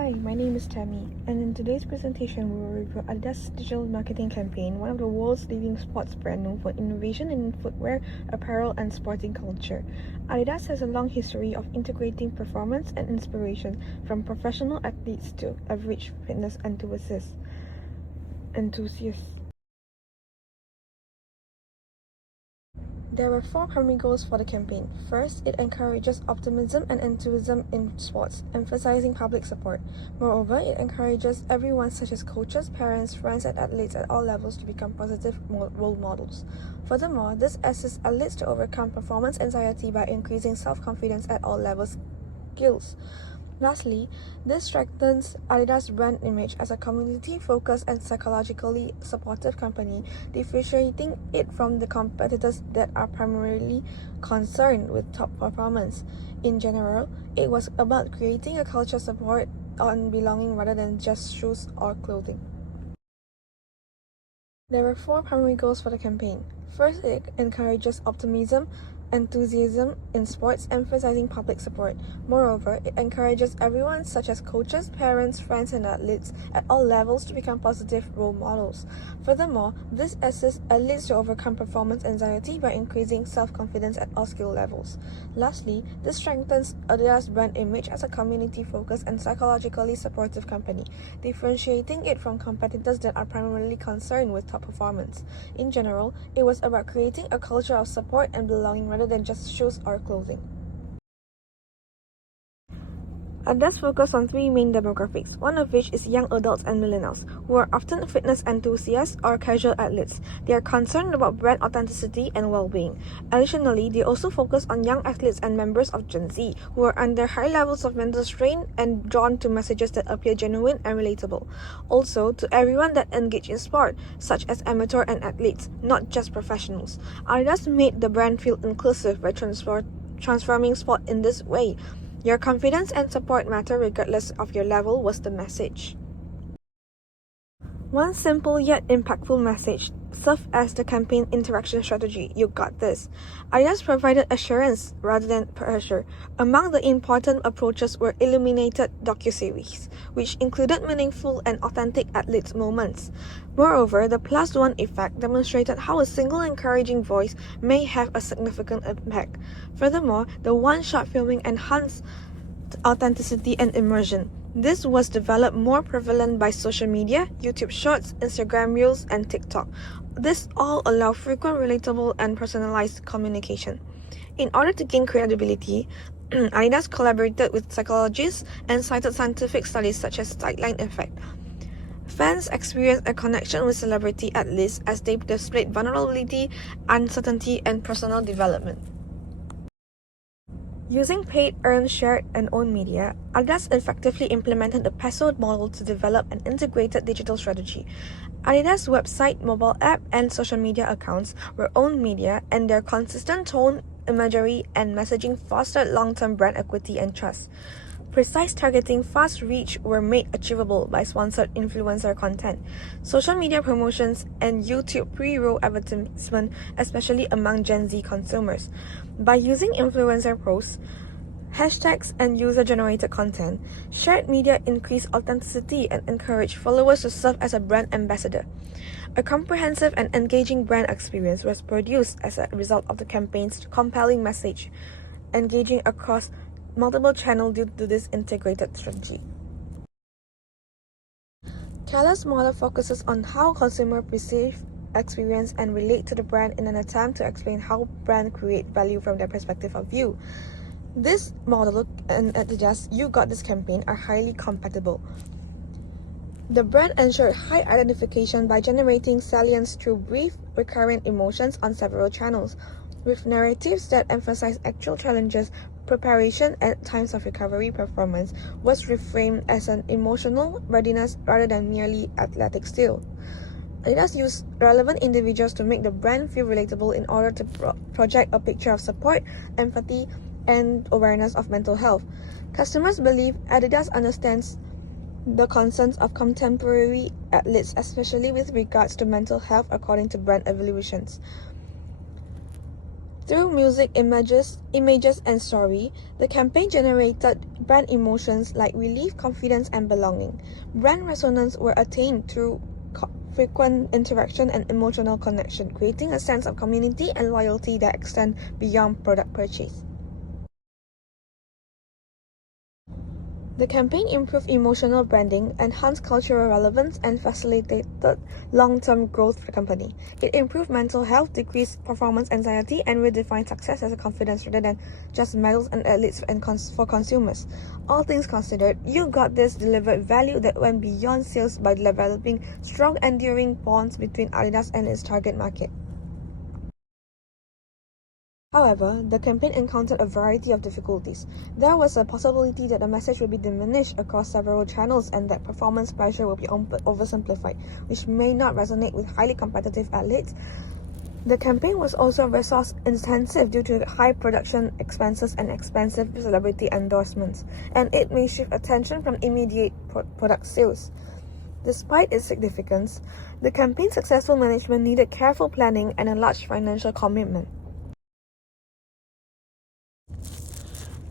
Hi, my name is Tammy, and in today's presentation, we will review Adidas' digital marketing campaign, one of the world's leading sports brand known for innovation in footwear, apparel, and sporting culture. Adidas has a long history of integrating performance and inspiration from professional athletes to average fitness enthusiasts. There were four primary goals for the campaign. First, it encourages optimism and enthusiasm in sports, emphasizing public support. Moreover, it encourages everyone, such as coaches, parents, friends, and athletes at all levels, to become positive role models. Furthermore, this assists athletes to overcome performance anxiety by increasing self-confidence at all levels skills. Lastly, this strengthens Adidas' brand image as a community-focused and psychologically supportive company, differentiating it from the competitors that are primarily concerned with top performance. In general, it was about creating a culture of support and belonging rather than just shoes or clothing. There were four primary goals for the campaign. First, it encourages optimism, enthusiasm in sports, emphasizing public support. Moreover, it encourages everyone, such as coaches, parents, friends, and athletes at all levels, to become positive role models. Furthermore, this assists athletes to overcome performance anxiety by increasing self-confidence at all skill levels. Lastly, this strengthens Adidas' brand image as a community-focused and psychologically supportive company, differentiating it from competitors that are primarily concerned with top performance. In general, it was about creating a culture of support and belonging rather than just shoes or clothing. Adidas focus on three main demographics, one of which is young adults and millennials, who are often fitness enthusiasts or casual athletes. They are concerned about brand authenticity and well-being. Additionally, they also focus on young athletes and members of Gen Z, who are under high levels of mental strain and drawn to messages that appear genuine and relatable. Also, to everyone that engage in sport, such as amateur and athletes, not just professionals. Adidas made the brand feel inclusive by transforming sport in this way. Your confidence and support matter regardless of your level was the message. One simple yet impactful message served as the campaign interaction strategy. You got this. Adidas provided assurance rather than pressure. Among the important approaches were illuminated docuseries, which included meaningful and authentic athletes' moments. Moreover, the plus one effect demonstrated how a single encouraging voice may have a significant impact. Furthermore, the one-shot filming enhanced authenticity and immersion. This was developed more prevalent by social media, YouTube Shorts, Instagram Reels, and TikTok. This all allow frequent, relatable, and personalized communication. In order to gain credibility, Adidas collaborated with psychologists and cited scientific studies such as sideline effect. Fans experienced a connection with celebrity athletes as they displayed vulnerability, uncertainty, and personal development. Using paid, earned, shared, and owned media, Adidas effectively implemented the PESO model to develop an integrated digital strategy. Adidas' website, mobile app, and social media accounts were owned media, and their consistent tone, imagery, and messaging fostered long-term brand equity and trust. Precise targeting, fast reach were made achievable by sponsored influencer content, social media promotions, and YouTube pre-roll advertisement, especially among Gen Z consumers. By using influencer posts, hashtags, and user-generated content, shared media increased authenticity and encouraged followers to serve as a brand ambassador. A comprehensive and engaging brand experience was produced as a result of the campaign's compelling message, engaging across multiple channels due to this integrated strategy. Keller's model focuses on how consumers perceive, experience, and relate to the brand in an attempt to explain how brands create value from their perspective of view. This model and Adidas You Got This campaign are highly compatible. The brand ensured high identification by generating salience through brief, recurrent emotions on several channels, with narratives that emphasize actual challenges. Preparation at times of recovery performance was reframed as an emotional readiness rather than merely athletic skill. Adidas used relevant individuals to make the brand feel relatable in order to project a picture of support, empathy, and awareness of mental health. Customers believe Adidas understands the concerns of contemporary athletes, especially with regards to mental health, according to brand evaluations. Through music, images, and story, the campaign generated brand emotions like relief, confidence, and belonging. Brand resonance were attained through frequent interaction and emotional connection, creating a sense of community and loyalty that extend beyond product purchase. The campaign improved emotional branding, enhanced cultural relevance, and facilitated long-term growth for the company. It improved mental health, decreased performance anxiety, and redefined success as a confidence rather than just medals and athletes for consumers. All things considered, You Got This delivered value that went beyond sales by developing strong, enduring bonds between Adidas and its target market. However, the campaign encountered a variety of difficulties. There was a possibility that the message would be diminished across several channels and that performance pressure will be oversimplified, which may not resonate with highly competitive athletes. The campaign was also resource intensive due to high production expenses and expensive celebrity endorsements, and it may shift attention from immediate product sales. Despite its significance, the campaign's successful management needed careful planning and a large financial commitment.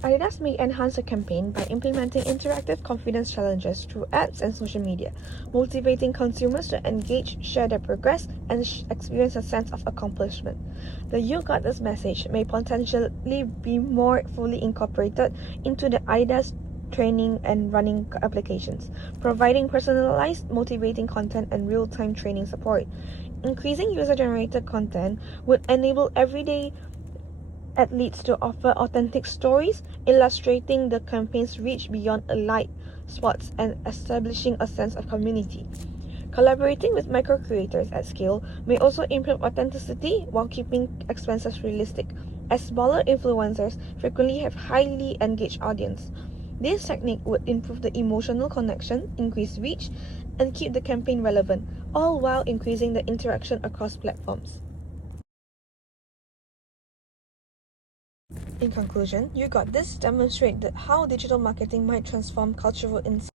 Adidas may enhance the campaign by implementing interactive confidence challenges through ads and social media, motivating consumers to engage, share their progress, and experience a sense of accomplishment. The You Got This message may potentially be more fully incorporated into the Adidas training and running applications, providing personalized, motivating content and real-time training support. Increasing user-generated content would enable everyday athletes to offer authentic stories, illustrating the campaign's reach beyond elite sports and establishing a sense of community. Collaborating with micro creators at scale may also improve authenticity while keeping expenses realistic, as smaller influencers frequently have highly engaged audience. This technique would improve the emotional connection, increase reach, and keep the campaign relevant, all while increasing the interaction across platforms. In conclusion, You Got This demonstrated how digital marketing might transform cultural insight